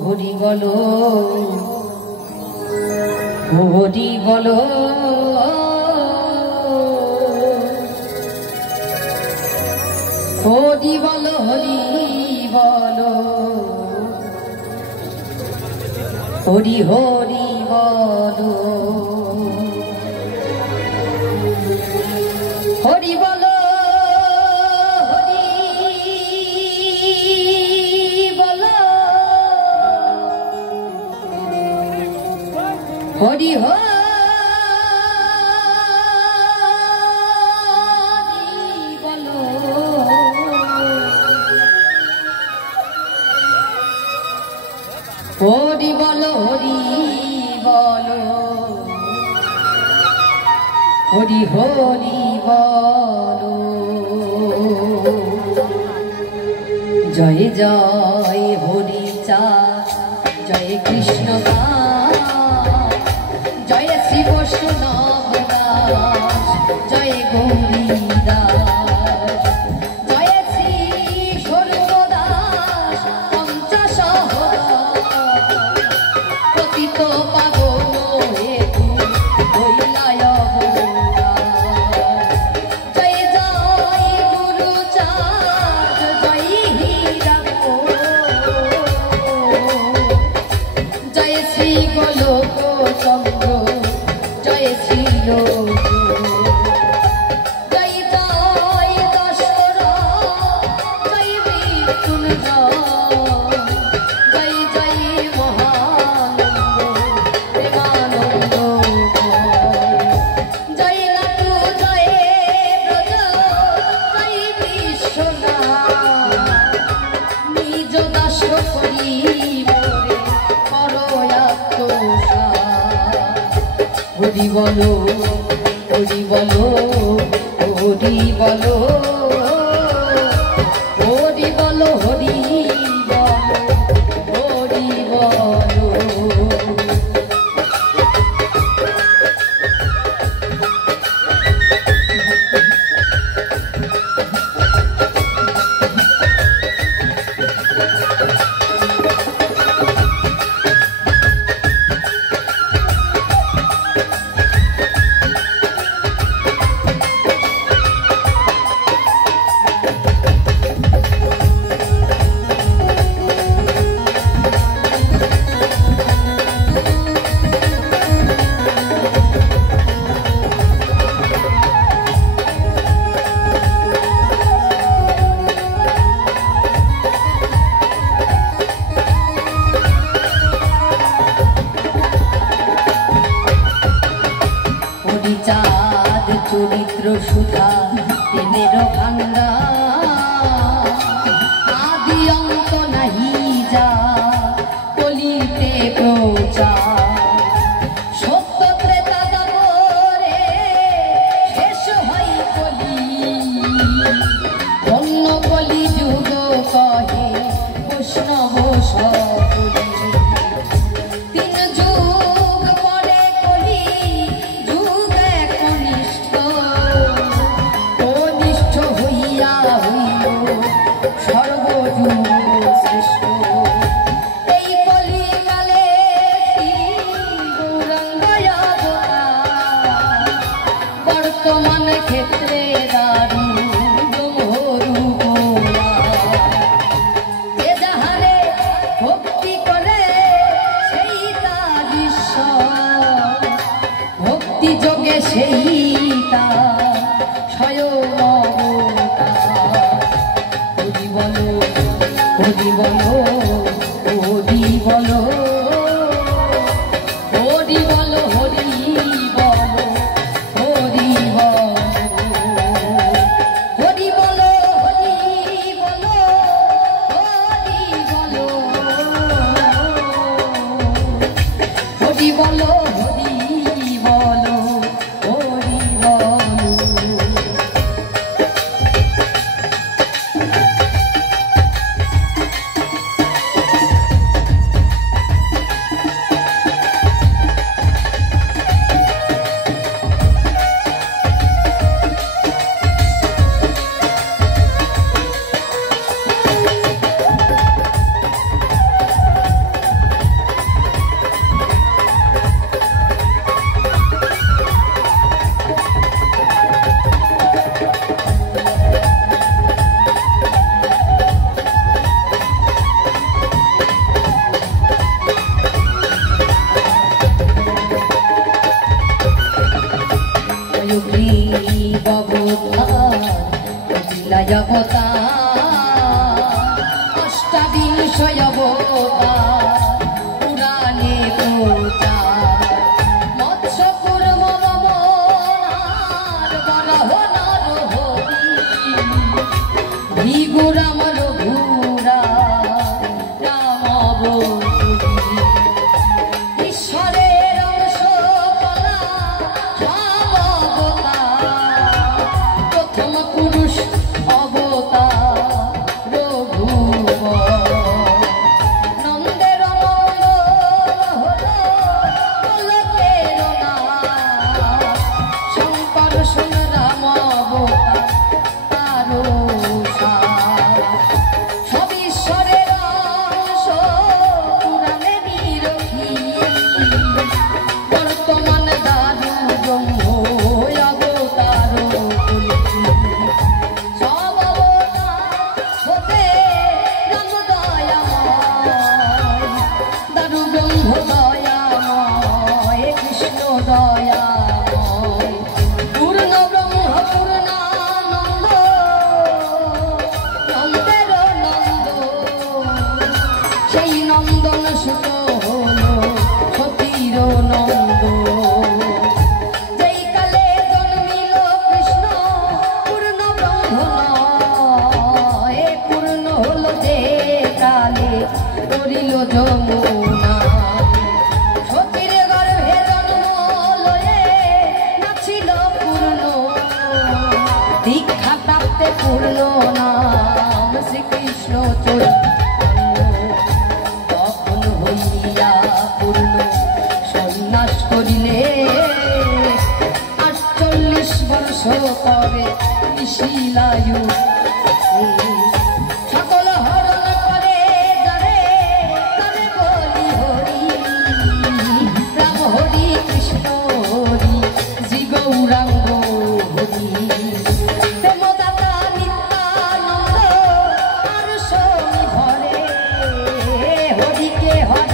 হরি বলো হরি বলো হরি বলো হরি বলো হরি হরি বলো হরি বলো হরি বলো হরি বলো হরি বলো হরি হরি বলো জয় জয় হরি চা জয় কৃষ্ণ গা জয় শ্রী বৈষ্ণব দাস জয় গৌরী দাস জয় শ্রী স্বরূপদাস পঞ্চাশহ পতিত পাবন হেতু হইলায় জয় জয় গুরু চাঁদ জয় হীরা জয় শ্রী গোলক চন্দ্র জয় শ্রী লোক জয় জয় দশরথ জয় মৃত্যুঞ্জয় জয় জয় মহানন্দ প্রেমানন্দ জয় নাটু জয় ব্রজ জয় বিশ্বনাথ নিজ দাস করি মোরে করয়াত্মসা হরি বলো হরি বলো হরি বলো হরি বলো হরি বলো হরি বলো চাঁদ চরিত্র সুধা প্রেমের ভাঙ্গা আদি অন্ত নাহি যা কলিতে প্রচার সত্য ত্রেতা দাপরে শেষ হয় কলি অন্য কলি যুগ কহে বৈষ্ণব সকলি তিন যুগ পরে কলি যুগ একনিষ্ঠ কনিষ্ঠ হইয়া হইল সর্বযুগ শ্রেষ্ঠ এই কলিকালে গৌরাঙ্গ অবতার বর্তমান ক্ষেত্রে দারু ব্রহ্মরূপ যে যাহারে ভক্তি করে যমুনা সতীর গর্ভে জন্ম লয়ে নাছিল পূর্ণ দীক্ষা প্রাপ্তে পূর্ণ নাম শ্রীকৃষ্ণ চৈতন্য তখন হইয়া পূর্ণ সন্ন্যাস করিলে 48 বর্ষ পরে শিলায়ু সকল হরণ করে যারে তবে বলি হরি রাম হরি কৃষ্ণ হরি শ্রী গৌরাঙ্গ হরি প্রেমদাতা নিত্যানন্দ আর শনি ভরে হরিকে হরি